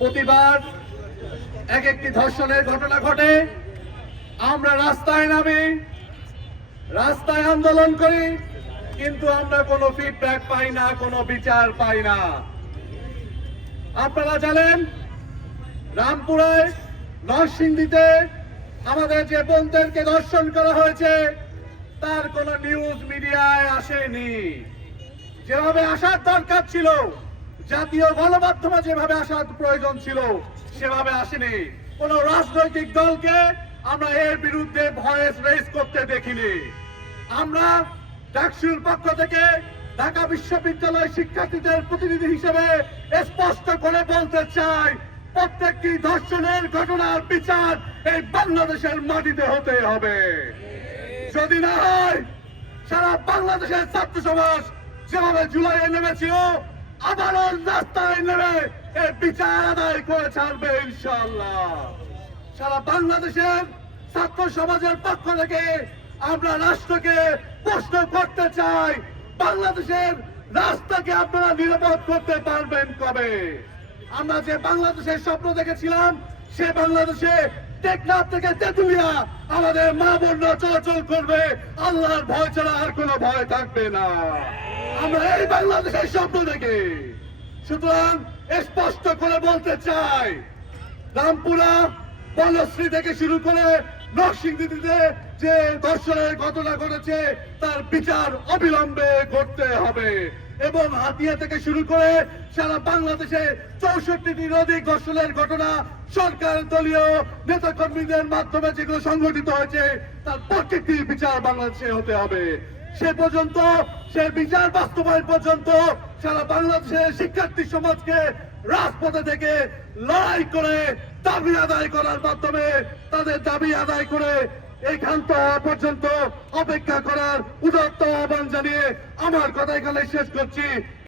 প্রতিবার এক একটি ধর্ষণের ঘটনা ঘটে, আমরা রাস্তায় নামি, রাস্তায় আন্দোলন করি, কিন্তু আমরা কোনো ফিডব্যাক পাই না, কোনো বিচার পাই না। আপনারা জানেন রামপুরায়, নরসিংদীতে আমাদের যে বোনদেরকে ধর্ষণ করা হয়েছে তার কোনো নিউজ মিডিয়ায় আসেনি। যেভাবে আসার দরকার ছিল, জাতীয় গণমাধ্যমে যেভাবে আসার প্রয়োজন ছিল সেভাবে আসেনি। কোন রাজনৈতিক দলকে আমরা এর বিরুদ্ধে ভয়েস রেজ করতে দেখিনি। আমরা ডাকসুর পক্ষ থেকে ঢাকা বিশ্ববিদ্যালয় শিক্ষার্থীদের প্রতিনিধি হিসেবে স্পষ্ট করে বলতে চাই, প্রত্যেকটি ধর্ষণের ঘটনার বিচার এই বাংলাদেশের মাটিতে হতে হবে। যদি না হয় সারা বাংলাদেশের ছাত্র সমাজ যেভাবে জুলাইয়ে নেমেছিল আবারও রাস্তায় নেমে এর বিচার আদায় করে ছাড়বে ইনশাআল্লাহ। সারা বাংলাদেশের ছাত্র সমাজের পক্ষ থেকে আমরা রাষ্ট্রকে প্রশ্ন করতে চাই, বাংলাদেশের রাস্তাকে আপনারা নিরাপদ করতে পারবেন কবে? আমরা যে বাংলাদেশের স্বপ্ন দেখেছিলাম সে বাংলাদেশে টেকনাফ থেকে তেতুলিয়া আমাদের মা বোনরা চলাচল করবে, আল্লাহর ভয় ছাড়া আর কোনো ভয় থাকবে না। আমরা এই বাংলাদেশের স্বপ্ন দেখি। সুতরাং স্পষ্ট করে বলতে চাই, রামপুরা, বনশ্রী থেকে শুরু করে নরসিংদীতে যে ধর্ষণের ঘটনা ঘটেছে তার বিচার অবিলম্বে করতে হবে, এবং হাতিয়া থেকে শুরু করে সারা বাংলাদেশে 64টির অধিক ধর্ষণের ঘটনা সরকার দলীয় নেতাকর্মীদের মাধ্যমে যেগুলো সংঘটিত হয়েছে তার প্রত্যেকটির বিচার বাংলাদেশে হতে হবে। সে পর্যন্ত, সে বিচার বাস্তবায়ন পর্যন্ত সারা বাংলাদেশের শিক্ষার্থী সমাজকে রাজপথে থেকে লড়াই করে দাবি আদায় করার মাধ্যমে তাদের দাবি আদায় করে এই ক্ষান্ত হওয়া পর্যন্ত অপেক্ষা করার উদাত্ত আহ্বান জানিয়ে আমার কথা এখানে শেষ করছি।